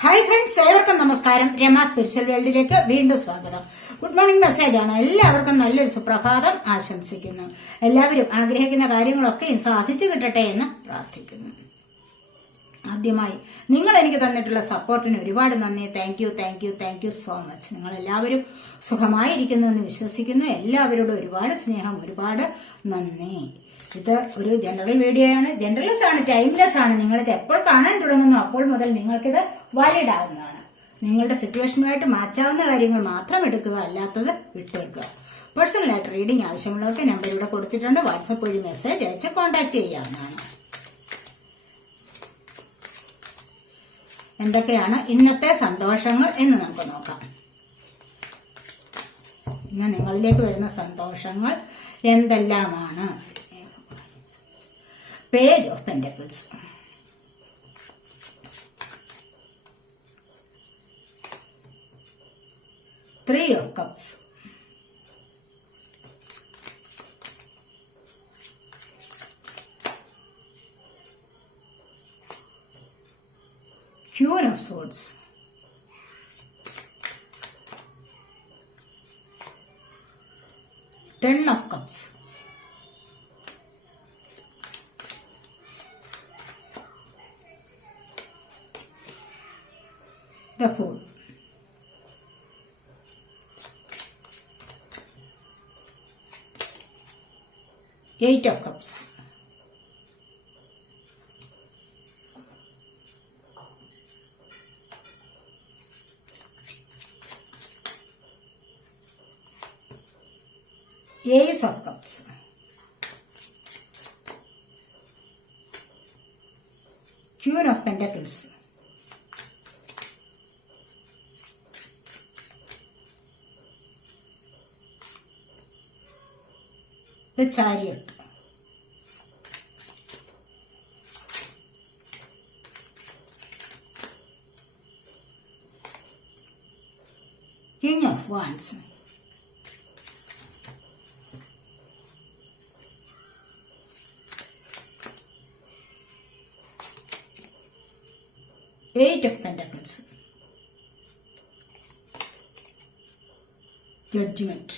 Hi friends, ഏവർക്കും നമസ്കാരം. Rama spiritual വേൾഡിലേക്ക് വീണ്ടും സ്വാഗതം. ഗുഡ് മോർണിംഗ് മെസ്സേജ് ആണ്. എല്ലാവർക്കും നല്ലൊരു സുപ്രഭാതം ആശംസിക്കുന്നു. എല്ലാവരും ആഗ്രഹിക്കുന്ന കാര്യങ്ങളൊക്കെ സാധിച്ചു കിട്ടട്ടെ എന്ന് പ്രാർത്ഥിക്കുന്നു. ആദ്യമായി നിങ്ങൾ എനിക്ക് തന്നിട്ടുള്ള സപ്പോർട്ടിന് ഒരുപാട് നന്ദി. Thank you so much. നിങ്ങൾ എല്ലാവരും സുഖമായിരിക്കുന്നു എന്ന് വിശ്വസിക്കുന്നു. എല്ലാവരോടും ഒരുപാട് സ്നേഹം, ഒരുപാട് നന്ദി. ഇത് ഒരു ജനറൽ വീഡിയോ ആണ്, ജനറൽലെസ് ആണ്, ടൈംലെസ് ആണ്. നിങ്ങളിത് എപ്പോൾ കാണാൻ തുടങ്ങുന്നു അപ്പോൾ മുതൽ നിങ്ങൾക്കിത് വാലിഡ് ആവുന്നതാണ്. നിങ്ങളുടെ സിറ്റുവേഷനുമായിട്ട് മാച്ചാവുന്ന കാര്യങ്ങൾ മാത്രം എടുക്കുക, അല്ലാത്തത് വിട്ടേക്കുക. പേഴ്സണലായിട്ട് റീഡിംഗ് ആവശ്യമുള്ളവർക്ക് നമ്പർ ഇവിടെ കൊടുത്തിട്ടുണ്ട്. വാട്സപ്പ് വഴി മെസ്സേജ് അയച്ച് കോൺടാക്ട് ചെയ്യാവുന്നതാണ്. എന്തൊക്കെയാണ് ഇന്നത്തെ സന്തോഷങ്ങൾ എന്ന് നമുക്ക് നോക്കാം. ഇന്ന് നിങ്ങളിലേക്ക് വരുന്ന സന്തോഷങ്ങൾ എന്തെല്ലാമാണ്? Page of pentacles, three of cups, queen of swords, ten of cups, the Fool, Eight of Cups, Ace of Cups, Queen of Pentacles, the Chariot, King of Wands, Eight of Pentacles, Judgment,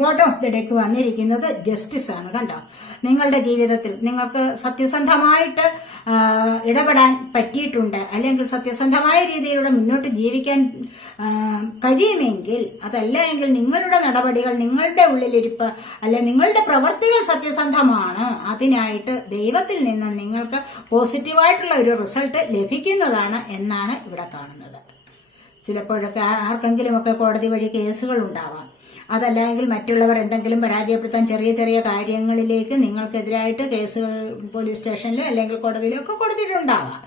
bottom of the deck വന്നിരിക്കുന്നത് justice ആണ്. കണ്ടോ, നിങ്ങളുടെ ജീവിതത്തിൽ നിങ്ങൾക്ക് സത്യസന്ധമായിട്ട് ഇടപെടാൻ പറ്റിയിട്ടുണ്ട്, അല്ലെങ്കിൽ സത്യസന്ധമായ രീതിയിലൂടെ മുന്നോട്ട് ജീവിക്കാൻ കഴിയുമെങ്കിൽ, അതല്ല എങ്കിൽ നിങ്ങളുടെ നടപടികൾ, നിങ്ങളുടെ ഉള്ളിലിരിപ്പ്, അല്ലെ നിങ്ങളുടെ പ്രവൃത്തികൾ സത്യസന്ധമാണ്, അതിനായിട്ട് ദൈവത്തിൽ നിന്ന് നിങ്ങൾക്ക് പോസിറ്റീവായിട്ടുള്ള ഒരു റിസൾട്ട് ലഭിക്കുന്നതാണ് എന്നാണ് ഇവിടെ കാണുന്നത്. ചിലപ്പോഴൊക്കെ ആർക്കെങ്കിലുമൊക്കെ കോടതി വഴി കേസുകൾ ഉണ്ടാവാം. അതല്ലെങ്കിൽ മറ്റുള്ളവർ എന്തെങ്കിലും പരാജയപ്പെടുത്താൻ ചെറിയ ചെറിയ കാര്യങ്ങളിലേക്ക് നിങ്ങൾക്കെതിരായിട്ട് കേസുകൾ പോലീസ് സ്റ്റേഷനിൽ അല്ലെങ്കിൽ കോടതിയിലൊക്കെ കൊടുത്തിട്ടുണ്ടാവാം.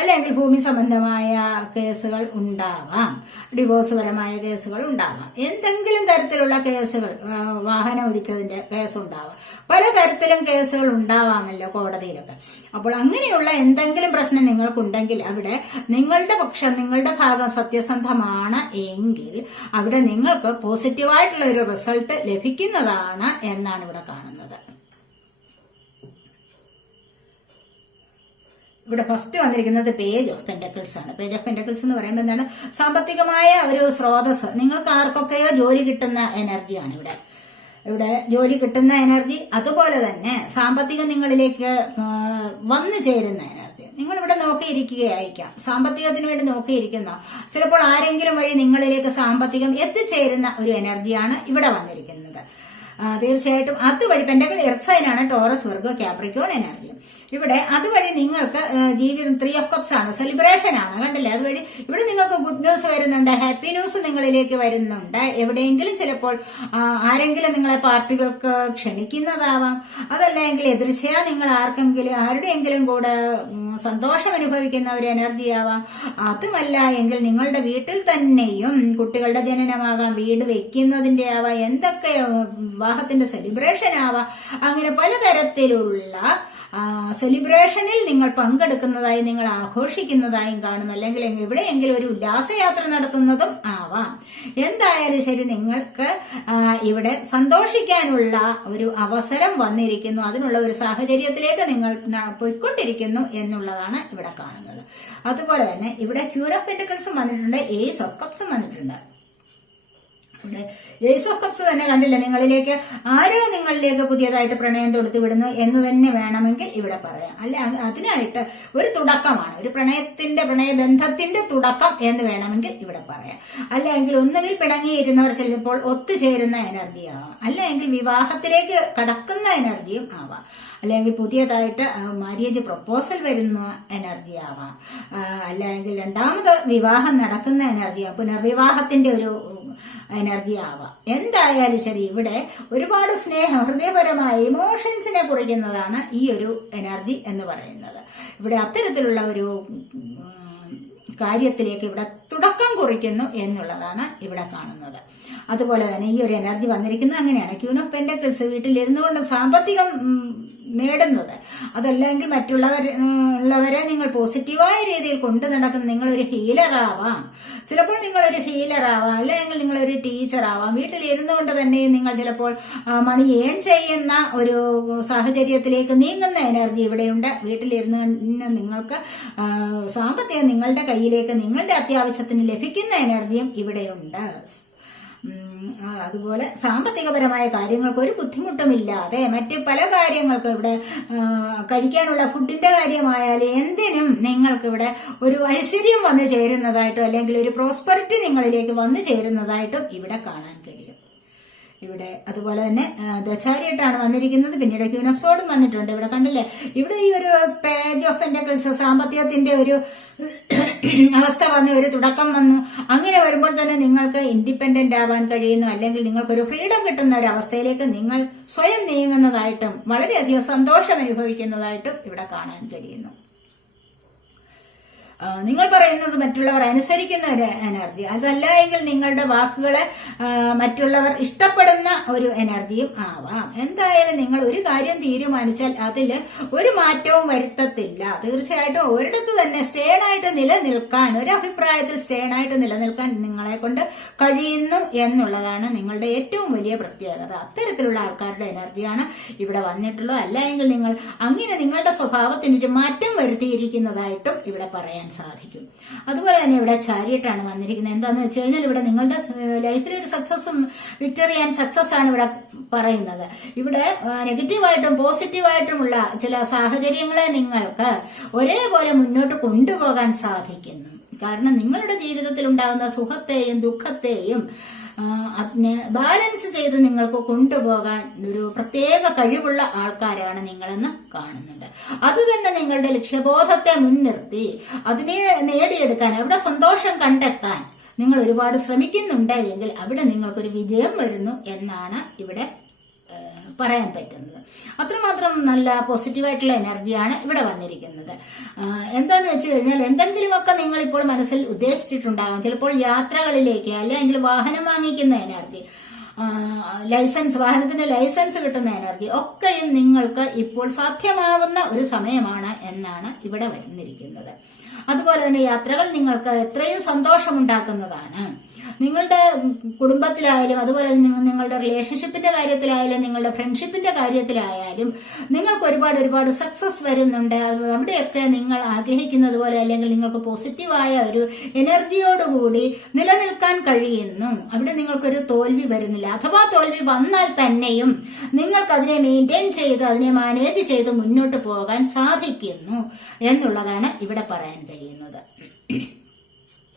അല്ലെങ്കിൽ ഭൂമി സംബന്ധമായ കേസുകൾ ഉണ്ടാവാം, ഡിവോഴ്സ് പരമായ കേസുകൾ ഉണ്ടാവാം, എന്തെങ്കിലും തരത്തിലുള്ള കേസുകൾ, വാഹനം ഇടിച്ചതിന്റെ കേസ് ഉണ്ടാവാം, പലതരത്തിലും കേസുകൾ ഉണ്ടാവാമല്ലോ കോടതിയിലൊക്കെ. അപ്പോൾ അങ്ങനെയുള്ള എന്തെങ്കിലും പ്രശ്നം നിങ്ങൾക്കുണ്ടെങ്കിൽ അവിടെ നിങ്ങളുടെ പക്ഷം, നിങ്ങളുടെ ഭാഗം സത്യസന്ധമാണ് എങ്കിൽ അവിടെ നിങ്ങൾക്ക് പോസിറ്റീവായിട്ടുള്ള ഒരു റിസൾട്ട് ലഭിക്കുന്നതാണ് എന്നാണ് ഇവിടെ കാണുന്നത്. ഇവിടെ ഫസ്റ്റ് വന്നിരിക്കുന്നത് പേജ് ഓഫ് പെന്റക്കിൾസ് ആണ്. പേജ് ഓഫ് പെന്റക്കിൾസ് എന്ന് പറയുമ്പോൾ എന്താണ്? സാമ്പത്തികമായ ഒരു സ്രോതസ്, നിങ്ങൾക്ക് ആർക്കൊക്കെയോ ജോലി കിട്ടുന്ന എനർജിയാണ് ഇവിടെ ജോലി കിട്ടുന്ന എനർജി. അതുപോലെ തന്നെ സാമ്പത്തികം നിങ്ങളിലേക്ക് വന്നു ചേരുന്ന എനർജി. നിങ്ങളിവിടെ നോക്കിയിരിക്കുകയായിരിക്കാം, സാമ്പത്തികത്തിന് വേണ്ടി നോക്കിയിരിക്കുന്ന, ചിലപ്പോൾ ആരെങ്കിലും വഴി നിങ്ങളിലേക്ക് സാമ്പത്തികം എത്തിച്ചേരുന്ന ഒരു എനർജിയാണ് ഇവിടെ വന്നിരിക്കുന്നത്. തീർച്ചയായിട്ടും അതുവഴി പെന്റക്കിൾ എർത്ത് സൈനാണ്, ടോറസ്, വെർഗോ, കാപ്രിക്കോൺ എനർജി. ഇവിടെ അതുവഴി നിങ്ങൾക്ക് ജീവിതം ത്രീ ഓഫ് കപ്സ് ആണ്, സെലിബ്രേഷൻ ആണ്. കണ്ടില്ലേ? അതുവഴി ഇവിടെ നിങ്ങൾക്ക് ഗുഡ് ന്യൂസ് വരുന്നുണ്ട്, ഹാപ്പി ന്യൂസ് നിങ്ങളിലേക്ക് വരുന്നുണ്ട്. എവിടെയെങ്കിലും ചിലപ്പോൾ ആരെങ്കിലും നിങ്ങളെ പാർട്ടികൾക്ക് ക്ഷണിക്കുന്നതാവാം, അതല്ലെങ്കിൽ എതിർച്ചയാ നിങ്ങൾ ആരുടെയെങ്കിലും കൂടെ സന്തോഷം അനുഭവിക്കുന്ന ഒരു എനർജി ആവാം. അതുമല്ല എങ്കിൽ നിങ്ങളുടെ വീട്ടിൽ തന്നെയും കുട്ടികളുടെ ജനനമാകാം, വീട് വെക്കുന്നതിന്റെ ആവാം, എന്തൊക്കെ വിവാഹത്തിന്റെ സെലിബ്രേഷൻ ആവാം. അങ്ങനെ പലതരത്തിലുള്ള സെലിബ്രേഷനിൽ നിങ്ങൾ പങ്കെടുക്കുന്നതായും നിങ്ങൾ ആഘോഷിക്കുന്നതായും കാണുന്നു, അല്ലെങ്കിൽ എവിടെയെങ്കിലും ഒരു ഉല്ലാസയാത്ര നടത്തുന്നതും ആവാം. എന്തായാലും ശരി, നിങ്ങൾക്ക് ഇവിടെ സന്തോഷിക്കാനുള്ള ഒരു അവസരം വന്നിരിക്കുന്നു, അതിനുള്ള ഒരു സാഹചര്യത്തിലേക്ക് നിങ്ങൾ പോയിക്കൊണ്ടിരിക്കുന്നു എന്നുള്ളതാണ് ഇവിടെ കാണുന്നത്. അതുപോലെ തന്നെ ഇവിടെ ക്യൂൻ ഓഫ് പെന്റക്കിൾസും വന്നിട്ടുണ്ട്, ഏസ് ഓഫ് കപ്സും വന്നിട്ടുണ്ട്. ഇവിടെ ഏസ് ഓഫ് കപ്സ് തന്നെ കണ്ടില്ല, നിങ്ങളിലേക്ക് ആരോ നിങ്ങളിലേക്ക് പുതിയതായിട്ട് പ്രണയം തൊടുത്തു വിടുന്നു എന്ന് തന്നെ വേണമെങ്കിൽ ഇവിടെ പറയാം. അല്ല, അതിനായിട്ട് ഒരു തുടക്കമാണ്, ഒരു പ്രണയബന്ധത്തിന്റെ തുടക്കം എന്ന് വേണമെങ്കിൽ ഇവിടെ പറയാം. അല്ലെങ്കിൽ ഒന്നുകിൽ പിണങ്ങിയിരുന്നവർ ചിലപ്പോൾ ഒത്തുചേരുന്ന എനർജി ആവാം, അല്ലെങ്കിൽ വിവാഹത്തിലേക്ക് കടക്കുന്ന എനർജിയും ആവാം, അല്ലെങ്കിൽ പുതിയതായിട്ട് മാര്യേജ് പ്രപ്പോസൽ വരുന്ന എനർജി ആവാം, അല്ലെങ്കിൽ രണ്ടാമത് വിവാഹം നടക്കുന്ന എനർജി, പുനർവിവാഹത്തിന്റെ ഒരു എനർജി ആവാം. എന്തായാലും ശരി, ഇവിടെ ഒരുപാട് സ്നേഹം, ഹൃദയപരമായ ഇമോഷൻസിനെ കുറിക്കുന്നതാണ് ഈ ഒരു എനർജി എന്ന് പറയുന്നത്. ഇവിടെ അത്തരത്തിലുള്ള ഒരു കാര്യത്തിലേക്ക് ഇവിടെ തുടക്കം കുറിക്കുന്നു എന്നുള്ളതാണ് ഇവിടെ കാണുന്നത്. അതുപോലെ തന്നെ ഈ ഒരു എനർജി വന്നിരിക്കുന്നത് അങ്ങനെയാണ്. ക്യൂൻ ഓഫ് പെന്റക്കിൾസ് വീട്ടിലിരുന്നു കൊണ്ട് സാമ്പത്തികം നേടുന്നത്, അതല്ലെങ്കിൽ മറ്റുള്ളവരെ നിങ്ങൾ പോസിറ്റീവായ രീതിയിൽ കൊണ്ടു നടക്കുന്ന നിങ്ങളൊരു ഹീലറാവാം, ചിലപ്പോൾ നിങ്ങളൊരു ഹീലറാവാം, അല്ലെങ്കിൽ നിങ്ങളൊരു ടീച്ചറാവാം. വീട്ടിലിരുന്നു കൊണ്ട് തന്നെ നിങ്ങൾ ചിലപ്പോൾ മണി ഏൺ ചെയ്യുന്ന ഒരു സാഹചര്യത്തിലേക്ക് നീങ്ങുന്ന എനർജി ഇവിടെയുണ്ട്. വീട്ടിലിരുന്ന് നിങ്ങൾക്ക് സാമ്പത്തികം നിങ്ങളുടെ കയ്യിലേക്ക് നിങ്ങളുടെ അത്യാവശ്യത്തിന് ലഭിക്കുന്ന എനർജിയും ഇവിടെയുണ്ട്. അതുപോലെ സാമ്പത്തികപരമായ കാര്യങ്ങൾക്ക് ഒരു ബുദ്ധിമുട്ടുമില്ലാതെ മറ്റ് പല കാര്യങ്ങൾക്കും ഇവിടെ കഴിക്കാനുള്ള ഫുഡിന്റെ കാര്യമായാലും എന്തിനും നിങ്ങൾക്ക് ഇവിടെ ഒരു ഐശ്വര്യം വന്നു ചേരുന്നതായിട്ടും അല്ലെങ്കിൽ ഒരു പ്രോസ്പെറിറ്റി നിങ്ങളിലേക്ക് വന്നു ചേരുന്നതായിട്ടും ഇവിടെ കാണാൻ കഴിയും. ഇവിടെ അതുപോലെ തന്നെ ദശാരിയായിട്ടാണ് വന്നിരിക്കുന്നത്. പിന്നീട് ക്യൂൻ ഓഫ് സോർഡും വന്നിട്ടുണ്ട്. ഇവിടെ കണ്ടില്ലേ, ഇവിടെ ഈ ഒരു പേജ് ഓഫ് പെന്റക്കിൾസ് സാമ്പത്തികത്തിന്റെ ഒരു അവസ്ഥ വന്നു, ഒരു തുടക്കം വന്നു. അങ്ങനെ വരുമ്പോൾ തന്നെ നിങ്ങൾക്ക് ഇൻഡിപെൻഡന്റ് ആവാൻ കഴിയുന്നു, അല്ലെങ്കിൽ നിങ്ങൾക്കൊരു ഫ്രീഡം കിട്ടുന്ന ഒരു അവസ്ഥയിലേക്ക് നിങ്ങൾ സ്വയം നീങ്ങുന്നതായിട്ടും വളരെയധികം സന്തോഷം അനുഭവിക്കുന്നതായിട്ടും ഇവിടെ കാണാൻ കഴിയുന്നു. നിങ്ങൾ പറയുന്നത് മറ്റുള്ളവർ അനുസരിക്കുന്ന ഒരു എനർജി, അതല്ല എങ്കിൽ നിങ്ങളുടെ വാക്കുകളെ മറ്റുള്ളവർ ഇഷ്ടപ്പെടുന്ന ഒരു എനർജിയും ആവാം. എന്തായാലും നിങ്ങൾ ഒരു കാര്യം തീരുമാനിച്ചാൽ അതിൽ ഒരു മാറ്റവും വരുത്തത്തില്ല. തീർച്ചയായിട്ടും ഒരിടത്ത് തന്നെ സ്റ്റേണായിട്ട് നിലനിൽക്കാൻ, ഒരു അഭിപ്രായത്തിൽ സ്റ്റേണായിട്ട് നിലനിൽക്കാൻ നിങ്ങളെ കൊണ്ട് കഴിയുന്നു എന്നുള്ളതാണ് നിങ്ങളുടെ ഏറ്റവും വലിയ പ്രത്യേകത. അത്തരത്തിലുള്ള ആൾക്കാരുടെ എനർജിയാണ് ഇവിടെ വന്നിട്ടുള്ളത്. അല്ല എങ്കിൽ നിങ്ങൾ അങ്ങനെ നിങ്ങളുടെ സ്വഭാവത്തിനൊരു മാറ്റം വരുത്തിയിരിക്കുന്നതായിട്ടും ഇവിടെ പറയാൻ സാധിക്കും. അതുപോലെ തന്നെ ഇവിടെ ചാരിയറ്റാണ് വന്നിരിക്കുന്നത്. എന്താന്ന് വെച്ച് കഴിഞ്ഞാൽ ഇവിടെ നിങ്ങളുടെ ലൈഫിൽ ഒരു സക്സസും വിക്ടറി ആൻഡ് സക്സസ് ആണ് ഇവിടെ പറയുന്നത്. ഇവിടെ നെഗറ്റീവായിട്ടും പോസിറ്റീവായിട്ടുമുള്ള ചില സാഹചര്യങ്ങളെ നിങ്ങൾക്ക് ഒരേപോലെ മുന്നോട്ട് കൊണ്ടുപോകാൻ സാധിക്കുന്നു. കാരണം നിങ്ങളുടെ ജീവിതത്തിൽ ഉണ്ടാകുന്ന സുഖത്തെയും ദുഃഖത്തെയും അതിനെ ബാലൻസ് ചെയ്ത് നിങ്ങൾക്ക് കൊണ്ടുപോകാൻ ഒരു പ്രത്യേക കഴിവുള്ള ആൾക്കാരാണ് നിങ്ങളെന്ന് കാണുന്നുണ്ട്. അത് തന്നെ നിങ്ങളുടെ ലക്ഷ്യബോധത്തെ മുൻനിർത്തി അതിനെ നേടിയെടുക്കാൻ, അവിടെ സന്തോഷം കണ്ടെത്താൻ നിങ്ങൾ ഒരുപാട് ശ്രമിക്കുന്നുണ്ട് എങ്കിൽ അവിടെ നിങ്ങൾക്കൊരു വിജയം വരുന്നു എന്നാണ് ഇവിടെ പറയാൻ പറ്റുന്നത്. അത്രമാത്രം നല്ല പോസിറ്റീവായിട്ടുള്ള എനർജിയാണ് ഇവിടെ വന്നിരിക്കുന്നത്. എന്താന്ന് വെച്ച് കഴിഞ്ഞാൽ എന്തെങ്കിലുമൊക്കെ നിങ്ങൾ ഇപ്പോൾ മനസ്സിൽ ഉദ്ദേശിച്ചിട്ടുണ്ടാകാം. ചിലപ്പോൾ യാത്രകളിലേക്ക്, അല്ലെങ്കിൽ വാഹനം വാങ്ങിക്കുന്ന എനർജി, വാഹനത്തിന് ലൈസൻസ് കിട്ടുന്ന എനർജി ഒക്കെയും നിങ്ങൾക്ക് ഇപ്പോൾ സാധ്യമാവുന്ന ഒരു സമയമാണ് എന്നാണ് ഇവിടെ വന്നിരിക്കുന്നത്. അതുപോലെ തന്നെ യാത്രകൾ നിങ്ങൾക്ക് എത്രയും സന്തോഷമുണ്ടാക്കുന്നതാണ്. നിങ്ങളുടെ കുടുംബത്തിലായാലും, അതുപോലെ നിങ്ങളുടെ റിലേഷൻഷിപ്പിന്റെ കാര്യത്തിലായാലും, നിങ്ങളുടെ ഫ്രണ്ട്ഷിപ്പിന്റെ കാര്യത്തിലായാലും നിങ്ങൾക്ക് ഒരുപാട് സക്സസ് വരുന്നുണ്ട്. അവിടെയൊക്കെ നിങ്ങൾ ആഗ്രഹിക്കുന്നത് പോലെ, അല്ലെങ്കിൽ നിങ്ങൾക്ക് പോസിറ്റീവായ ഒരു എനർജിയോടുകൂടി നിലനിൽക്കാൻ കഴിയുന്നു. അവിടെ നിങ്ങൾക്കൊരു തോൽവി വരുന്നില്ല. അഥവാ തോൽവി വന്നാൽ തന്നെയും നിങ്ങൾക്ക് അതിനെ മെയിൻറ്റെയിൻ ചെയ്ത്, അതിനെ മാനേജ് ചെയ്ത് മുന്നോട്ട് പോകാൻ സാധിക്കുന്നു എന്നുള്ളതാണ് ഇവിടെ പറയാൻ കഴിയുന്നത്.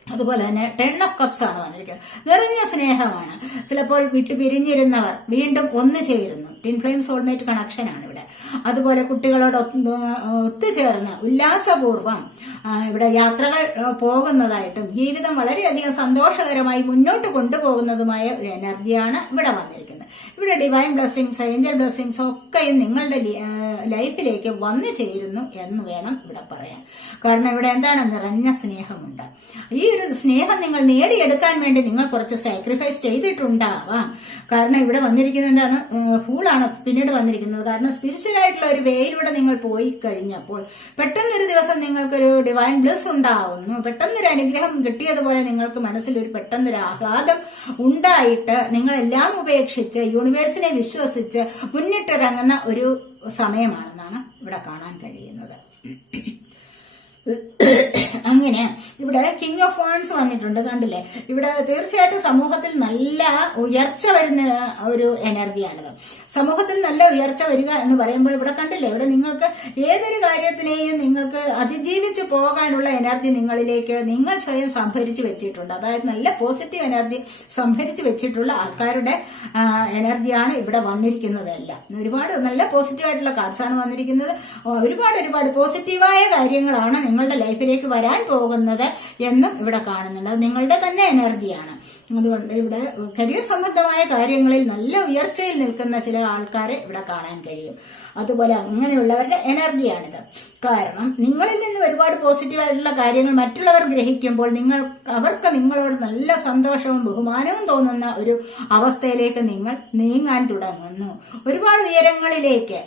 അതുപോലെ തന്നെ 10 ഓഫ് കപ്സ് ആണ് വന്നിരിക്കുന്നത്. നിറഞ്ഞ സ്നേഹമാണ്. ചിലപ്പോൾ വിട്ടുപിരിഞ്ഞിരുന്നവർ വീണ്ടും ഒന്നു ചേരുന്നു. ട്വിൻ ഫ്ലെയിം സോൾമേറ്റ് കണക്ഷൻ ആണ് ഇവിടെ. അതുപോലെ കുട്ടികളോട് ഒത്തുചേർന്ന് ഉല്ലാസപൂർവ്വം ഇവിടെ യാത്രകൾ പോകുന്നതായിട്ടും ജീവിതം വളരെയധികം സന്തോഷകരമായി മുന്നോട്ട് കൊണ്ടുപോകുന്നതുമായ ഒരു എനർജിയാണ് ഇവിടെ വന്നിരിക്കുന്നത്. ഇവിടെ ഡിവൈൻ ബ്ലെസ്സിങ്സ്, ഏഞ്ചൽ ബ്ലെസ്സിങ്സ് ഒക്കെയും നിങ്ങളുടെ ലൈഫിലേക്ക് വന്നു ചേരുന്നു എന്ന് വേണം ഇവിടെ പറയാൻ. കാരണം ഇവിടെ എന്താണ്, നിറഞ്ഞ സ്നേഹമുണ്ട്. ഈ ഒരു സ്നേഹം നിങ്ങൾ നേടിയെടുക്കാൻ വേണ്ടി നിങ്ങൾ കുറച്ച് സാക്രിഫൈസ് ചെയ്തിട്ടുണ്ടാവാം. കാരണം ഇവിടെ വന്നിരിക്കുന്നത് എന്താണ്, ഫൂളാണ് പിന്നീട് വന്നിരിക്കുന്നത്. കാരണം സ്പിരിച്വൽ ആയിട്ടുള്ള ഒരു വേയിലൂടെ നിങ്ങൾ പോയി കഴിഞ്ഞപ്പോൾ പെട്ടെന്നൊരു ദിവസം നിങ്ങൾക്കൊരു ഡിവൈൻ ബ്ലെസ് ഉണ്ടാവുന്നു, പെട്ടെന്നൊരു അനുഗ്രഹം കിട്ടിയതുപോലെ നിങ്ങൾക്ക് മനസ്സിലൊരു പെട്ടെന്നൊരു ആഹ്ലാദം ഉണ്ടായിട്ട് നിങ്ങളെല്ലാം ഉപേക്ഷിച്ച് യൂണിവേഴ്സിനെ വിശ്വസിച്ച് മുന്നിട്ടിറങ്ങുന്ന ഒരു സമയമാണെന്നാണ് ഇവിടെ കാണാൻ കഴിയുന്നത്. അങ്ങനെ ഇവിടെ കിങ് ഓഫ് വാൺസ് വന്നിട്ടുണ്ട്, കണ്ടില്ലേ? ഇവിടെ തീർച്ചയായിട്ടും സമൂഹത്തിൽ നല്ല ഉയർച്ച വരുന്ന ഒരു എനർജിയാണിത്. സമൂഹത്തിൽ നല്ല ഉയർച്ച വരിക എന്ന് പറയുമ്പോൾ ഇവിടെ കണ്ടില്ലേ, ഇവിടെ നിങ്ങൾക്ക് ഏതൊരു കാര്യത്തിനെയും നിങ്ങൾക്ക് അതിജീവിച്ച് പോകാനുള്ള എനർജി നിങ്ങളിലേക്ക് നിങ്ങൾ സ്വയം സംഭരിച്ചു വെച്ചിട്ടുണ്ട്. അതായത് നല്ല പോസിറ്റീവ് എനർജി സംഭരിച്ചു വെച്ചിട്ടുള്ള ആൾക്കാരുടെ എനർജിയാണ് ഇവിടെ വന്നിരിക്കുന്നതെല്ലാം. ഒരുപാട് നല്ല പോസിറ്റീവ് ആയിട്ടുള്ള കാർഡ്സാണ് വന്നിരിക്കുന്നത്. ഒരുപാട് പോസിറ്റീവായ കാര്യങ്ങളാണ് നിങ്ങളുടെ ലൈഫിലേക്ക് വരാൻ പോകുന്നത് എന്നും ഇവിടെ കാണുന്നുണ്ട്. അത് നിങ്ങളുടെ തന്നെ എനർജിയാണ്. അതുകൊണ്ട് ഇവിടെ കരിയർ സംബന്ധമായ കാര്യങ്ങളിൽ നല്ല ഉയർച്ചയിൽ നിൽക്കുന്ന ചില ആൾക്കാരെ ഇവിടെ കാണാൻ കഴിയും. അതുപോലെ അങ്ങനെയുള്ളവരുടെ എനർജിയാണിത്. കാരണം നിങ്ങളിൽ നിന്ന് ഒരുപാട് പോസിറ്റീവായിട്ടുള്ള കാര്യങ്ങൾ മറ്റുള്ളവർ ഗ്രഹിക്കുമ്പോൾ അവർക്ക് നിങ്ങളോട് നല്ല സന്തോഷവും ബഹുമാനവും തോന്നുന്ന ഒരു അവസ്ഥയിലേക്ക് നിങ്ങൾ നീങ്ങാൻ തുടങ്ങുന്നു. ഒരുപാട് ഉയരങ്ങളിലേക്ക്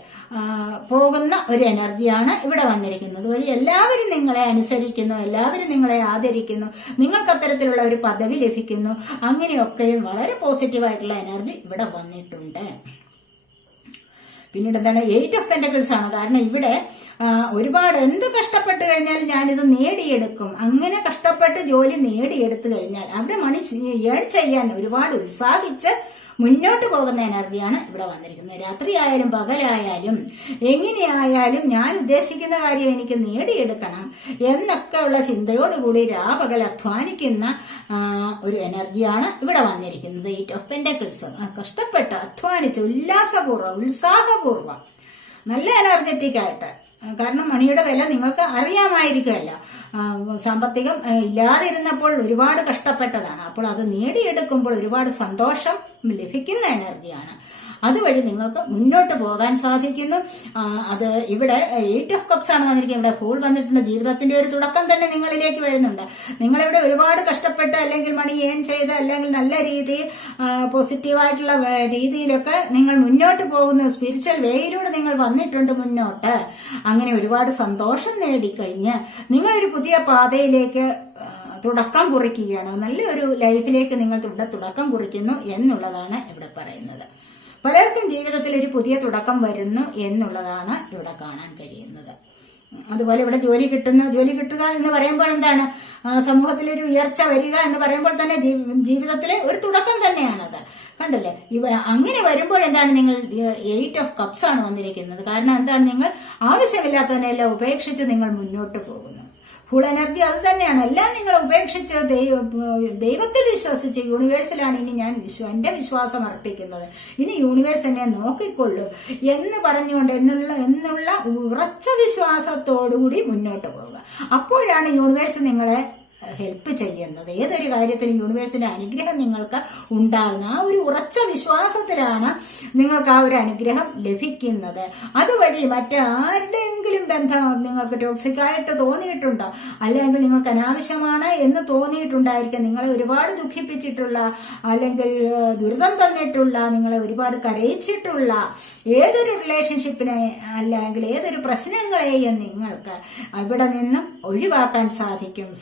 പോകുന്ന ഒരു എനർജിയാണ് ഇവിടെ വന്നിരിക്കുന്നത്. വഴി എല്ലാവരും നിങ്ങളെ അനുസരിക്കുന്നു, എല്ലാവരും നിങ്ങളെ ആദരിക്കുന്നു, നിങ്ങൾക്ക് അത്തരത്തിലുള്ള ഒരു പദവി ലഭിക്കുന്നു. അങ്ങനെയൊക്കെയും വളരെ പോസിറ്റീവായിട്ടുള്ള എനർജി ഇവിടെ വന്നിട്ടുണ്ട്. പിന്നീട് എന്താണ്, 8 ഓഫ് പെന്റക്കിൾസ് ആണ്. കാരണം ഇവിടെ ഒരുപാട് എന്ത് കഷ്ടപ്പെട്ട് കഴിഞ്ഞാൽ ഞാനിത് നേടിയെടുക്കും, അങ്ങനെ കഷ്ടപ്പെട്ട് ജോലി നേടിയെടുത്തു കഴിഞ്ഞാൽ അവിടെ മണി ഏൺ ചെയ്യാൻ ഒരുപാട് ഉത്സാഹിച്ച് മുന്നോട്ട് പോകുന്ന എനർജിയാണ് ഇവിടെ വന്നിരിക്കുന്നത്. രാത്രിയായാലും പകലായാലും എങ്ങനെയായാലും ഞാൻ ഉദ്ദേശിക്കുന്ന കാര്യം എനിക്ക് നേടിയെടുക്കണം എന്നൊക്കെയുള്ള ചിന്തയോടുകൂടി രാപകൽ അധ്വാനിക്കുന്ന ഒരു എനർജിയാണ് ഇവിടെ വന്നിരിക്കുന്നത്. 8 ഓഫ് പെന്റക്കിൾസ് കഷ്ടപ്പെട്ട് അധ്വാനിച്ച് ഉത്സാഹപൂർവ്വം നല്ല എനർജറ്റിക് ആയിട്ട്. കാരണം മണിയുടെ വില നിങ്ങൾക്ക് അറിയാമായിരിക്കുമല്ലോ. സാമ്പത്തികം ഇല്ലാതിരുന്നപ്പോൾ ഒരുപാട് കഷ്ടപ്പെട്ടതാണ്. അപ്പോൾ അത് നേടിയെടുക്കുമ്പോൾ ഒരുപാട് സന്തോഷം ലഭിക്കുന്ന എനർജിയാണ്. അതുവഴി നിങ്ങൾക്ക് മുന്നോട്ട് പോകാൻ സാധിക്കുന്നു. അത് ഇവിടെ 8 ഓഫ് കപ്സ് ആണ് വന്നിരിക്കുന്നത്. ഇവിടെ ഫൂൾ വന്നിട്ടുണ്ട്. ജീവിതത്തിന്റെ ഒരു തുടക്കം തന്നെ നിങ്ങളിലേക്ക് വരുന്നുണ്ട്. നിങ്ങളിവിടെ ഒരുപാട് കഷ്ടപ്പെട്ട് അല്ലെങ്കിൽ മണി ഏൺ ചെയ്ത് അല്ലെങ്കിൽ നല്ല രീതിയിൽ പോസിറ്റീവായിട്ടുള്ള രീതിയിലൊക്കെ നിങ്ങൾ മുന്നോട്ട് പോകുന്ന സ്പിരിച്വൽ വേയിലൂടെ നിങ്ങൾ വന്നിട്ടുണ്ട് മുന്നോട്ട്. അങ്ങനെ ഒരുപാട് സന്തോഷം നേടിക്കഴിഞ്ഞ് നിങ്ങളൊരു പുതിയ പാതയിലേക്ക് തുടക്കം കുറിക്കുകയാണ്. നല്ലൊരു ലൈഫിലേക്ക് നിങ്ങൾ തുടക്കം കുറിക്കുന്നു എന്നുള്ളതാണ് ഇവിടെ പറയുന്നത്. പലർക്കും ജീവിതത്തിൽ ഒരു പുതിയ തുടക്കം വരുന്നു എന്നുള്ളതാണ് ഇവിടെ കാണാൻ കഴിയുന്നത്. അതുപോലെ ഇവിടെ ജോലി കിട്ടുക എന്ന് പറയുമ്പോൾ എന്താണ്, സമൂഹത്തിലൊരു ഉയർച്ച വരിക എന്ന് പറയുമ്പോൾ തന്നെ ജീവിതത്തിലെ ഒരു തുടക്കം തന്നെയാണത്. കണ്ടല്ലേ, അങ്ങനെ വരുമ്പോൾ എന്താണ്, നിങ്ങൾ 8 ഓഫ് കപ്സ് ആണ് വന്നിരിക്കുന്നത്. കാരണം എന്താണ്, നിങ്ങൾ ആവശ്യമില്ലാത്തതിനെല്ലാം ഉപേക്ഷിച്ച് നിങ്ങൾ മുന്നോട്ട് പോകുന്നു. ഫുൾ എനർജി അത് തന്നെയാണ്. എല്ലാം നിങ്ങൾ ഉപേക്ഷിച്ച് ദൈവത്തിൽ വിശ്വസിച്ച് യൂണിവേഴ്സിലാണ് ഇനി ഞാൻ എന്റെ വിശ്വാസം അർപ്പിക്കുന്നത്, ഇനി യൂണിവേഴ്സ് എന്നെ നോക്കിക്കൊള്ളും എന്ന് പറഞ്ഞുകൊണ്ട് എന്നുള്ള ഉറച്ച വിശ്വാസത്തോടുകൂടി മുന്നോട്ട് പോവുക. അപ്പോഴാണ് യൂണിവേഴ്സ് നിങ്ങളെ ഹെൽപ്പ് ചെയ്യുന്നത്. ഏതൊരു കാര്യത്തിലും യൂണിവേഴ്സിന്റെ അനുഗ്രഹം നിങ്ങൾക്ക് ഉണ്ടാകുന്ന ആ ഒരു ഉറച്ച വിശ്വാസത്തിലാണ് നിങ്ങൾക്ക് ആ ഒരു അനുഗ്രഹം ലഭിക്കുന്നത്. അതുവഴി മറ്റാരുടെയെങ്കിലും ബന്ധം നിങ്ങൾക്ക് ടോക്സിക് ആയിട്ട് തോന്നിയിട്ടുണ്ടോ, അല്ലെങ്കിൽ നിങ്ങൾക്ക് അനാവശ്യമാണ് എന്ന് തോന്നിയിട്ടുണ്ടായിരിക്കും, നിങ്ങളെ ഒരുപാട് ദുഃഖിപ്പിച്ചിട്ടുള്ള അല്ലെങ്കിൽ ദുരിതം തന്നിട്ടുള്ള, നിങ്ങളെ ഒരുപാട് കരയിച്ചിട്ടുള്ള ഏതൊരു റിലേഷൻഷിപ്പിനെ അല്ലെങ്കിൽ ഏതൊരു പ്രശ്നങ്ങളെയും നിങ്ങൾക്ക് ഇവിടെ നിന്നും ഒഴിവാക്കാൻ സാധിക്കും.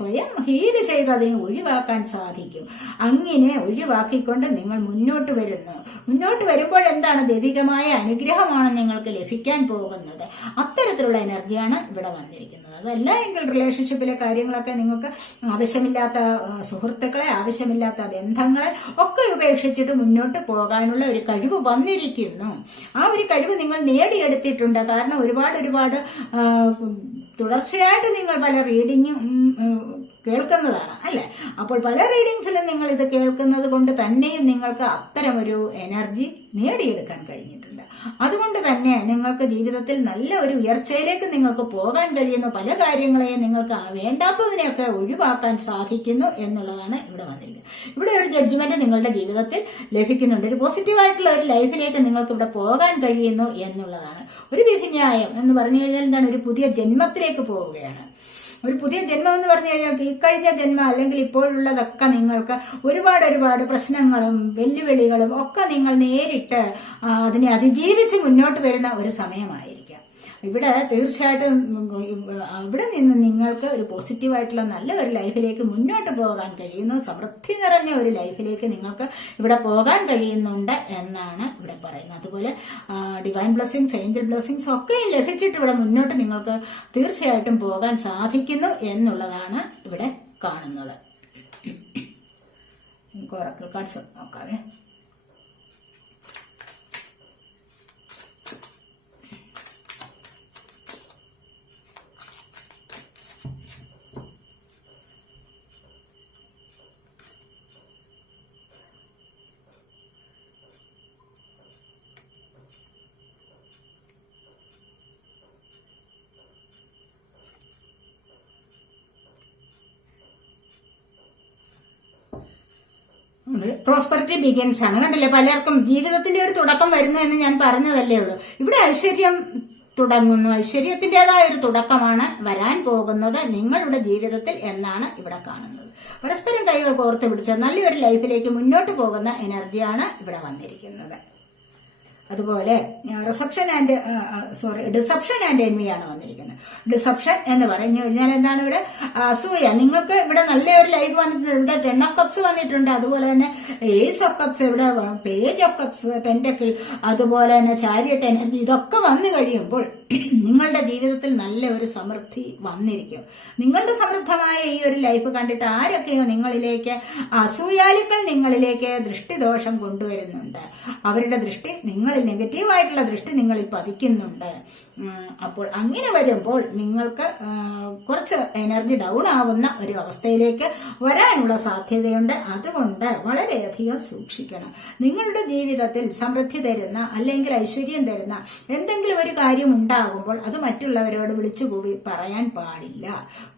സ്വയം ഹീല് ചെയ്ത് അതിനെ ഒഴിവാക്കാൻ സാധിക്കും. അങ്ങനെ ഒഴിവാക്കിക്കൊണ്ട് നിങ്ങൾ മുന്നോട്ട് വരുന്നു. മുന്നോട്ട് വരുമ്പോൾ എന്താണ്, ദൈവികമായ അനുഗ്രഹമാണ് നിങ്ങൾക്ക് ലഭിക്കാൻ പോകുന്നത്. അത്തരത്തിലുള്ള എനർജിയാണ് ഇവിടെ വന്നിരിക്കുന്നത്. അതല്ല എങ്കിൽ റിലേഷൻഷിപ്പിലെ കാര്യങ്ങളൊക്കെ നിങ്ങൾക്ക് ആവശ്യമില്ലാത്ത സുഹൃത്തുക്കളെ, ആവശ്യമില്ലാത്ത ബന്ധങ്ങളെ ഒക്കെ ഉപേക്ഷിച്ചിട്ട് മുന്നോട്ട് പോകാനുള്ള ഒരു കഴിവ് വന്നിരിക്കുന്നു. ആ ഒരു കഴിവ് നിങ്ങൾ നേടിയെടുത്തിട്ടുണ്ട്. കാരണം ഒരുപാട് തുടർച്ചയായിട്ട് നിങ്ങൾ പല റീഡിങ്ങും കേൾക്കുന്നതാണ് അല്ലെ. അപ്പോൾ പല റീഡിങ്സിലും നിങ്ങൾ ഇത് കേൾക്കുന്നത് കൊണ്ട് തന്നെയും നിങ്ങൾക്ക് അത്തരമൊരു എനർജി നേടിയെടുക്കാൻ കഴിഞ്ഞിട്ടുണ്ട്. അതുകൊണ്ട് തന്നെ നിങ്ങൾക്ക് ജീവിതത്തിൽ നല്ല ഒരു ഉയർച്ചയിലേക്ക് നിങ്ങൾക്ക് പോകാൻ കഴിയുന്നു. പല കാര്യങ്ങളെയും നിങ്ങൾക്ക് വേണ്ടാത്തതിനെയൊക്കെ ഒഴിവാക്കാൻ സാധിക്കുന്നു എന്നുള്ളതാണ് ഇവിടെ വന്നിരിക്കുന്നത്. ഇവിടെ ഒരു ജഡ്ജ്മെന്റ് നിങ്ങളുടെ ജീവിതത്തിൽ ലഭിക്കുന്നുണ്ട്. ഒരു പോസിറ്റീവായിട്ടുള്ള ഒരു ലൈഫിലേക്ക് നിങ്ങൾക്ക് ഇവിടെ പോകാൻ കഴിയുന്നു എന്നുള്ളതാണ്. ഒരു വിധിന്യായം എന്ന് പറഞ്ഞു കഴിഞ്ഞാൽ എന്താണ്? ഒരു പുതിയ ജന്മത്തിലേക്ക് പോവുകയാണ്. ഒരു പുതിയ ജന്മം എന്ന് പറഞ്ഞു കഴിഞ്ഞാൽ ഈ കഴിഞ്ഞ ജന്മം അല്ലെങ്കിൽ ഇപ്പോഴുള്ളതൊക്കെ നിങ്ങൾക്ക് ഒരുപാട് പ്രശ്നങ്ങളും വെല്ലുവിളികളും ഒക്കെ നിങ്ങൾ നേരിട്ട് അതിനെ അതിജീവിച്ച് മുന്നോട്ട് വരുന്ന ഒരു സമയമായിരിക്കാം. ഇവിടെ തീർച്ചയായിട്ടും ഇവിടെ നിന്ന് നിങ്ങൾക്ക് ഒരു പോസിറ്റീവായിട്ടുള്ള നല്ല ഒരു ലൈഫിലേക്ക് മുന്നോട്ട് പോകാൻ കഴിയുന്നു. സമൃദ്ധി നിറഞ്ഞ ഒരു ലൈഫിലേക്ക് നിങ്ങൾക്ക് ഇവിടെ പോകാൻ കഴിയുന്നുണ്ട് എന്നാണ് ഇവിടെ പറയുന്നത്. അതുപോലെ ഡിവൈൻ ബ്ലെസ്സിങ്സ്, ഏഞ്ചൽ ബ്ലെസ്സിങ്സ് ഒക്കെ ലഭിച്ചിട്ട് ഇവിടെ മുന്നോട്ട് നിങ്ങൾക്ക് തീർച്ചയായിട്ടും പോകാൻ സാധിക്കുന്നു എന്നുള്ളതാണ് ഇവിടെ കാണുന്നത്. ഒറാക്കിൾ കാർഡ്സ് നോക്കാവേ. പ്രോസ്പെറിറ്റി ബിഗിൻസ് ആണ്. കണ്ടില്ലേ, പലർക്കും ജീവിതത്തിന്റെ ഒരു തുടക്കം വരുന്നു എന്ന് ഞാൻ പറഞ്ഞതല്ലേ ഉള്ളൂ. ഇവിടെ ഐശ്വര്യം തുടങ്ങുന്നു. ഐശ്വര്യത്തിൻ്റെതായ ഒരു തുടക്കമാണ് വരാൻ പോകുന്നത് നിങ്ങളുടെ ജീവിതത്തിൽ എന്നാണ് ഇവിടെ കാണുന്നത്. പരസ്പരം കൈകൾ കോർത്ത് പിടിച്ച നല്ലൊരു ലൈഫിലേക്ക് മുന്നോട്ട് പോകുന്ന എനർജിയാണ് ഇവിടെ വന്നിരിക്കുന്നത്. അതുപോലെ ഡിസപ്ഷൻ ആൻഡ് എൻവിയാണ് വന്നിരിക്കുന്നത്. ഡിസപ്ഷൻ എന്ന് പറഞ്ഞു കഴിഞ്ഞാൽ എന്താണ്? ഇവിടെ അസൂയ. നിങ്ങൾക്ക് ഇവിടെ നല്ലൊരു ലൈഫ് വന്നിട്ടുണ്ട്. ഇവിടെ 10 ഓഫ് കപ്സ് വന്നിട്ടുണ്ട്. അതുപോലെ തന്നെ ഏസ് ഓഫ് കപ്സ്, ഇവിടെ പേജ് ഓഫ് കപ്സ്, പെന്റക്കിൾ, അതുപോലെ തന്നെ ചാരിയറ്റ് എനർജി, ഇതൊക്കെ വന്നു കഴിയുമ്പോൾ നിങ്ങളുടെ ജീവിതത്തിൽ നല്ല ഒരു സമൃദ്ധി വന്നിരിക്കും. നിങ്ങളുടെ സമൃദ്ധമായ ഈ ഒരു ലൈഫ് കണ്ടിട്ട് ആരൊക്കെയോ നിങ്ങളിലേക്ക്, അസൂയാലുക്കൾ നിങ്ങളിലേക്ക് ദൃഷ്ടിദോഷം കൊണ്ടുവരുന്നുണ്ട്. അവരുടെ ദൃഷ്ടി നിങ്ങളിൽ, നെഗറ്റീവായിട്ടുള്ള ദൃഷ്ടി നിങ്ങളിൽ പതിക്കുന്നുണ്ട്. അപ്പോൾ അങ്ങനെ വരുമ്പോൾ നിങ്ങൾക്ക് കുറച്ച് എനർജി ഡൗൺ ആവുന്ന ഒരു അവസ്ഥയിലേക്ക് വരാനുള്ള സാധ്യതയുണ്ട്. അതുകൊണ്ട് വളരെയധികം സൂക്ഷിക്കണം. നിങ്ങളുടെ ജീവിതത്തിൽ സമൃദ്ധി തരുന്ന അല്ലെങ്കിൽ ഐശ്വര്യം തരുന്ന എന്തെങ്കിലും ഒരു കാര്യം ഉണ്ടാകുമ്പോൾ അത് മറ്റുള്ളവരോട് വിളിച്ചുകൂടി പറയാൻ പാടില്ല.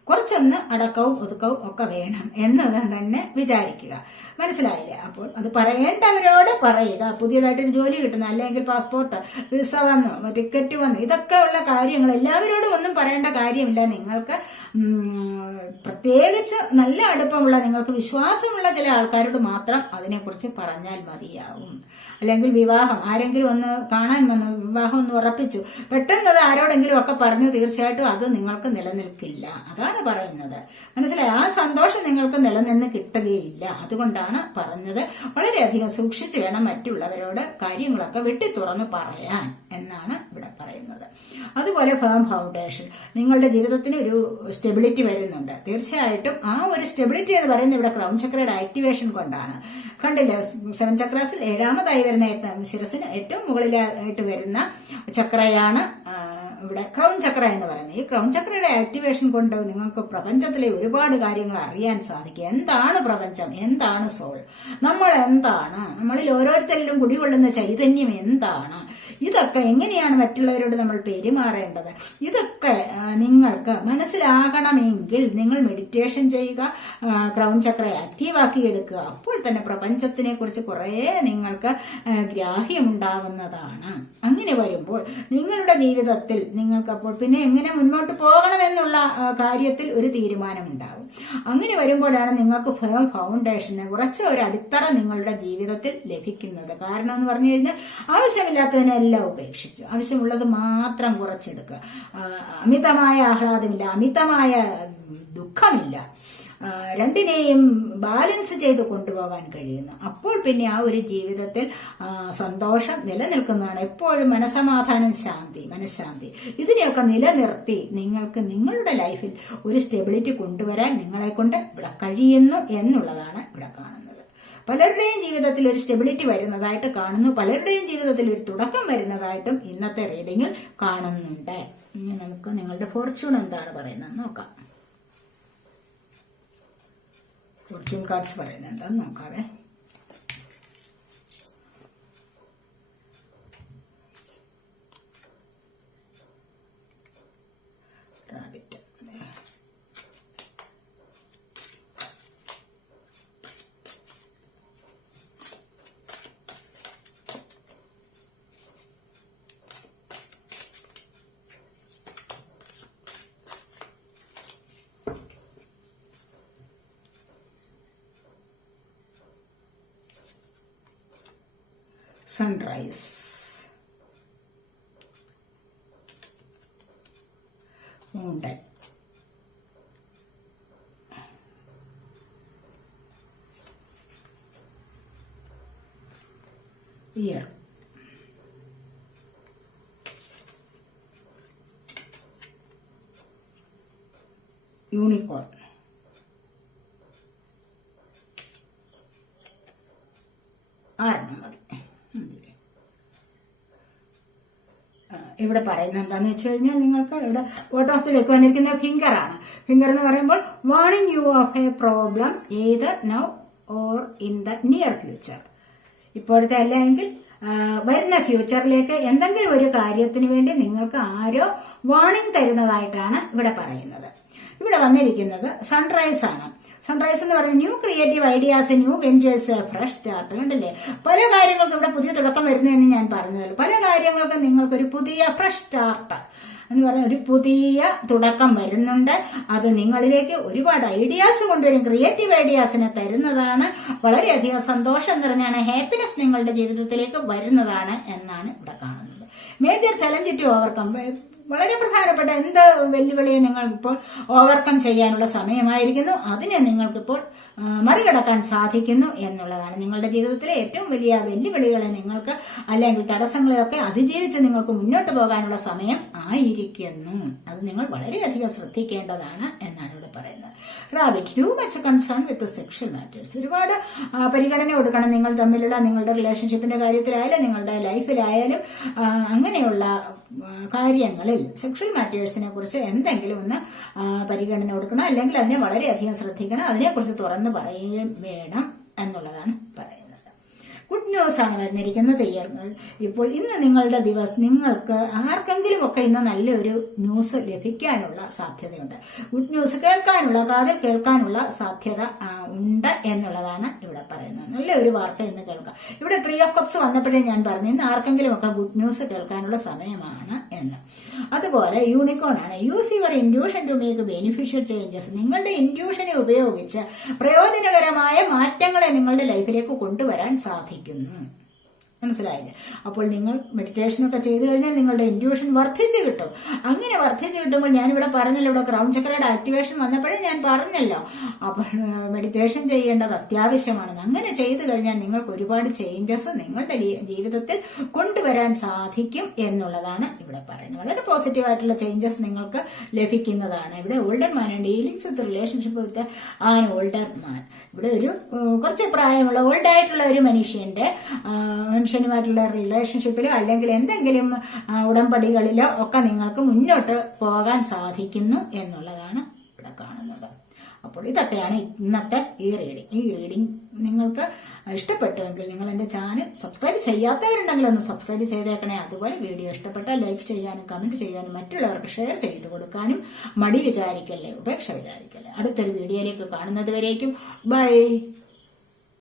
കുറച്ചൊന്ന് അടക്കവും ഒതുക്കവും ഒക്കെ വേണം എന്ന് തന്നെ വിചാരിക്കുക. മനസ്സിലായില്ലേ? അപ്പോൾ അത് പറയേണ്ടവരോട് പറയുക. പുതിയതായിട്ടൊരു ജോലി കിട്ടുന്ന, അല്ലെങ്കിൽ പാസ്പോർട്ട്, വിസ വന്നു, ടിക്കറ്റ് വന്നു, ഇതൊക്കെ ഉള്ള കാര്യങ്ങൾ എല്ലാവരോടും ഒന്നും പറയേണ്ട കാര്യമില്ല. നിങ്ങൾക്ക് പ്രത്യേകിച്ച് നല്ല അടുപ്പമുള്ള, നിങ്ങൾക്ക് വിശ്വാസമുള്ള ചില ആൾക്കാരോട് മാത്രം അതിനെക്കുറിച്ച് പറഞ്ഞാൽ മതിയാവും. അല്ലെങ്കിൽ വിവാഹം, ആരെങ്കിലും ഒന്ന് കാണാൻ വന്നു, വിവാഹം ഒന്ന് ഉറപ്പിച്ചു, പെട്ടെന്ന് അത് ആരോടെങ്കിലും ഒക്കെ പറഞ്ഞു, തീർച്ചയായിട്ടും അത് നിങ്ങൾക്ക് നിലനിൽക്കില്ല. അതാണ് പറയുന്നത്. മനസ്സിലായി? ആ സന്തോഷം നിങ്ങൾക്ക് നിലനിന്ന് കിട്ടുകയില്ല. അതുകൊണ്ടാണ് പറഞ്ഞത് വളരെയധികം സൂക്ഷിച്ചു വേണം മറ്റുള്ളവരോട് കാര്യങ്ങളൊക്കെ വെട്ടി തുറന്ന് പറയാൻ എന്നാണ് ഇവിടെ പറയുന്നത്. അതുപോലെ ഫേം ഫൗണ്ടേഷൻ, നിങ്ങളുടെ ജീവിതത്തിന് ഒരു സ്റ്റെബിലിറ്റി വരുന്നുണ്ട്. തീർച്ചയായിട്ടും ആ ഒരു സ്റ്റെബിലിറ്റി എന്ന് പറയുന്നത് ഇവിടെ ക്രൗൺ ചക്രയുടെ ആക്ടിവേഷൻ കൊണ്ടാണ്. കണ്ടില്ലേ, 7 ചക്രാസിൽ 7ാമതായി വരുന്ന ശിരസിന് ഏറ്റവും മുകളിലായിട്ട് വരുന്ന ചക്രയാണ് ഇവിടെ ക്രൗൺ ചക്ര എന്ന് പറയുന്നത്. ഈ ക്രൗൺ ചക്രയുടെ ആക്ടിവേഷൻ കൊണ്ട് നിങ്ങൾക്ക് പ്രപഞ്ചത്തിലെ ഒരുപാട് കാര്യങ്ങൾ അറിയാൻ സാധിക്കും. എന്താണ് പ്രപഞ്ചം, എന്താണ് സോൾ, നമ്മൾ എന്താണ്, നമ്മളിൽ ഓരോരുത്തരിലും കുടികൊള്ളുന്ന ചൈതന്യം എന്താണ്, ഇതൊക്കെ എങ്ങനെയാണ് മറ്റുള്ളവരോട് നമ്മൾ പെരുമാറേണ്ടത്, ഇതൊക്കെ നിങ്ങൾക്ക് മനസ്സിലാകണമെങ്കിൽ നിങ്ങൾ മെഡിറ്റേഷൻ ചെയ്യുക, ക്രൗൺ ചക്ര ആക്റ്റീവാക്കി എടുക്കുക. അപ്പോൾ തന്നെ പ്രപഞ്ചത്തിനെ കുറിച്ച് കുറേ നിങ്ങൾക്ക് ഗ്രാഹ്യമുണ്ടാവുന്നതാണ്. അങ്ങനെ വരുമ്പോൾ നിങ്ങളുടെ ജീവിതത്തിൽ നിങ്ങൾക്കപ്പോൾ പിന്നെ എങ്ങനെ മുന്നോട്ട് പോകണമെന്നുള്ള കാര്യത്തിൽ ഒരു തീരുമാനമുണ്ടാകും. അങ്ങനെ വരുമ്പോഴാണ് നിങ്ങൾക്ക് ഫേം ഫൗണ്ടേഷന് കുറച്ച് ഒരു അടിത്തറ നിങ്ങളുടെ ജീവിതത്തിൽ ലഭിക്കുന്നത്. കാരണം എന്ന് പറഞ്ഞു കഴിഞ്ഞാൽ ആവശ്യമില്ലാത്തതിനെല്ലാം ഉപേക്ഷിച്ചു ആവശ്യമുള്ളത് മാത്രം കുറച്ചെടുക്കുക. അമിതമായ ആഹ്ലാദമില്ല, അമിതമായ ദുഃഖമില്ല, രണ്ടിനെയും ബാലൻസ് ചെയ്ത് കൊണ്ടുപോകാൻ കഴിയുന്നു. അപ്പോൾ പിന്നെ ആ ഒരു ജീവിതത്തിൽ സന്തോഷം നിലനിൽക്കുന്നതാണ്. എപ്പോഴും മനസമാധാനം, ശാന്തി, മനഃശാന്തി, ഇതിനെയൊക്കെ നിലനിർത്തി നിങ്ങൾക്ക് നിങ്ങളുടെ ലൈഫിൽ ഒരു സ്റ്റെബിലിറ്റി കൊണ്ടുവരാൻ നിങ്ങളെ കൊണ്ട് ഇവിടെ കഴിയുന്നു എന്നുള്ളതാണ് ഇവിടെ കാണുന്നത്. പലരുടെയും ജീവിതത്തിൽ ഒരു സ്റ്റെബിലിറ്റി വരുന്നതായിട്ട് കാണുന്നു. പലരുടെയും ജീവിതത്തിൽ ഒരു തുടക്കം വരുന്നതായിട്ടും ഇന്നത്തെ റീഡിങ്ങിൽ കാണുന്നുണ്ട്. ഇനി നമുക്ക് നിങ്ങളുടെ ഫോർച്യൂൺ എന്താണ് പറയുന്നത് നോക്കാം. ഫോർച്യൂൺ കാർഡ്സ് പറയുന്നത് എന്താന്ന് നോക്കാവേ. Rabbit, sunrise, mountain, year, unicorn, ഇവിടെ പറയുന്നത് എന്താണെന്ന് വെച്ച് കഴിഞ്ഞാൽ നിങ്ങൾക്ക് ഇവിടെ ബോട്ടം ഓഫ് ദി ഡെക്ക് വന്നിരിക്കുന്ന ഫിംഗർ ആണ്. ഫിംഗർ എന്ന് പറയുമ്പോൾ warning you of a problem either now or in the near future. ഇപ്പോഴത്തെ അല്ലെങ്കിൽ വരുന്ന ഫ്യൂച്ചറിലേക്ക് എന്തെങ്കിലും ഒരു കാര്യത്തിന് വേണ്ടി നിങ്ങൾക്ക് ആരോ വാർണിംഗ് തരുന്നതായിട്ടാണ് ഇവിടെ പറയുന്നത്. ഇവിടെ വന്നിരിക്കുന്നത് സൺറൈസ് ആണ്. സൺറൈസ് എന്ന് പറയുന്നത് new creative ideas, new ventures, fresh start. കണ്ടില്ലേ, പല കാര്യങ്ങൾക്കും ഇവിടെ പുതിയ തുടക്കം വരുന്നു എന്ന് ഞാൻ പറഞ്ഞതല്ലോ. പല കാര്യങ്ങൾക്കും നിങ്ങൾക്കൊരു പുതിയ ഫ്രഷ് സ്റ്റാർട്ട് എന്ന് പറയുന്ന ഒരു പുതിയ തുടക്കം വരുന്നുണ്ട്. അത് നിങ്ങളിലേക്ക് ഒരുപാട് ഐഡിയാസ് കൊണ്ടുവരും, ക്രിയേറ്റീവ് ഐഡിയാസിനെ തരുന്നതാണ്. വളരെയധികം സന്തോഷം നിറഞ്ഞാണ്, ഹാപ്പിനെസ് നിങ്ങളുടെ ജീവിതത്തിലേക്ക് വരുന്നതാണ് എന്നാണ് ഇവിടെ കാണുന്നത്. മേജർ ചലഞ്ച് ടു ഓവർകം, വളരെ പ്രധാനപ്പെട്ട എന്ത് വെല്ലുവിളിയെ നിങ്ങൾക്കിപ്പോൾ ഓവർകം ചെയ്യാനുള്ള സമയമായിരിക്കുന്നു. അതിനെ നിങ്ങൾക്കിപ്പോൾ മറികടക്കാൻ സാധിക്കുന്നു എന്നുള്ളതാണ്. നിങ്ങളുടെ ജീവിതത്തിലെ ഏറ്റവും വലിയ വെല്ലുവിളികളെ നിങ്ങൾക്ക് അല്ലെങ്കിൽ തടസ്സങ്ങളെയൊക്കെ അതിജീവിച്ച് നിങ്ങൾക്ക് മുന്നോട്ട് പോകാനുള്ള സമയം ആയിരിക്കുന്നു. അത് നിങ്ങൾ വളരെയധികം ശ്രദ്ധിക്കേണ്ടതാണ് എന്നാണ് ഇവിടെ പറയുന്നത്. Rabbit, too much concern with sexual matters. ഒരുപാട് പരിഗണന കൊടുക്കണം നിങ്ങൾ തമ്മിലുള്ള നിങ്ങളുടെ റിലേഷൻഷിപ്പിന്റെ കാര്യത്തിലായാലും നിങ്ങളുടെ ലൈഫിലായാലും അങ്ങനെയുള്ള കാര്യങ്ങളിൽ സെക്ഷൽ മാറ്റേഴ്സിനെ കുറിച്ച് എന്തെങ്കിലും ഒന്ന് പരിഗണന കൊടുക്കണം, അല്ലെങ്കിൽ അതിനെ വളരെയധികം ശ്രദ്ധിക്കണം, അതിനെക്കുറിച്ച് തുറന്ന് പറയുകയും വേണം എന്നുള്ളതാണ് പറയുന്നത്. ഗുഡ് ന്യൂസ് ആണ് വരുന്നിരിക്കുന്നത്. ഇപ്പോൾ ഇന്ന് നിങ്ങളുടെ നിങ്ങൾക്ക് ആർക്കെങ്കിലും ഒക്കെ ഇന്ന് നല്ലൊരു ന്യൂസ് ലഭിക്കാനുള്ള സാധ്യതയുണ്ട്. ഗുഡ് ന്യൂസ് കേൾക്കാനുള്ള, കാതിൽ കേൾക്കാനുള്ള സാധ്യത ഉണ്ട് എന്നുള്ളതാണ് ഇവിടെ പറയുന്നത്. നല്ലൊരു വാർത്ത ഇന്ന് കേൾക്കാം. ഇവിടെ 3 of Cups വന്നപ്പോഴേ ഞാൻ പറഞ്ഞു ഇന്ന് ആർക്കെങ്കിലും ഒക്കെ ഗുഡ് ന്യൂസ് കേൾക്കാനുള്ള സമയമാണ് എന്ന്. അതുപോലെ യൂണിക്കോൺ ആണ്. Use your intuition to make beneficial changes. നിങ്ങളുടെ ഇൻഡ്യൂഷനെ ഉപയോഗിച്ച് പ്രയോജനകരമായ മാറ്റങ്ങളെ നിങ്ങളുടെ ലൈഫിലേക്ക് കൊണ്ടുവരാൻ സാധിക്കുന്നു. മനസ്സിലായില്ലേ? അപ്പോൾ നിങ്ങൾ മെഡിറ്റേഷനൊക്കെ ചെയ്തു കഴിഞ്ഞാൽ നിങ്ങളുടെ ഇൻഡ്യൂഷൻ വർദ്ധിച്ചു കിട്ടും. അങ്ങനെ വർദ്ധിച്ചു കിട്ടുമ്പോൾ ഞാനിവിടെ പറഞ്ഞല്ലോ, ഇവിടെ ക്രൗൺ ചക്രയുടെ ആക്ടിവേഷൻ വന്നപ്പോഴേ ഞാൻ പറഞ്ഞല്ലോ, അപ്പോൾ മെഡിറ്റേഷൻ ചെയ്യേണ്ടത് അത്യാവശ്യമാണ്. അങ്ങനെ ചെയ്തു കഴിഞ്ഞാൽ നിങ്ങൾക്ക് ഒരുപാട് ചേഞ്ചസ് നിങ്ങളുടെ ജീവിതത്തിൽ കൊണ്ടുവരാൻ സാധിക്കും എന്നുള്ളതാണ് ഇവിടെ പറയുന്നത്. വളരെ പോസിറ്റീവായിട്ടുള്ള ചേഞ്ചസ് നിങ്ങൾക്ക് ലഭിക്കുന്നതാണ്. ഇവിടെ older man, dealings with relationship with an older man. ഇവിടെ ഒരു കുറച്ച് പ്രായമുള്ള ഓൾഡായിട്ടുള്ള ഒരു മനുഷ്യനുമായിട്ടുള്ള റിലേഷൻഷിപ്പിലോ അല്ലെങ്കിൽ എന്തെങ്കിലും ഉടമ്പടികളിലോ ഒക്കെ നിങ്ങൾക്ക് മുന്നോട്ട് പോകാൻ സാധിക്കുന്നു എന്നുള്ളതാണ് ഇവിടെ കാണുന്നത്. അപ്പോൾ ഇതൊക്കെയാണ് ഇന്നത്തെ ഈ റീഡിംഗ് നിങ്ങൾക്ക് ഇഷ്ടപ്പെട്ടുവെങ്കിൽ നിങ്ങൾ എൻ്റെ ചാനൽ സബ്സ്ക്രൈബ് ചെയ്യാത്തവരുണ്ടെങ്കിൽ ഒന്ന് സബ്സ്ക്രൈബ് ചെയ്തേക്കണേ. അതുപോലെ വീഡിയോ ഇഷ്ടപ്പെട്ടാൽ ലൈക്ക് ചെയ്യാനും കമന്റ് ചെയ്യാനും മറ്റുള്ളവർക്ക് ഷെയർ ചെയ്ത് കൊടുക്കാനും മടി വിചാരിക്കല്ലേ, ഉപേക്ഷ വിചാരിക്കല്ലേ. അടുത്തൊരു വീഡിയോയിലേക്ക് കാണുന്നത് വരേക്കും ബൈ.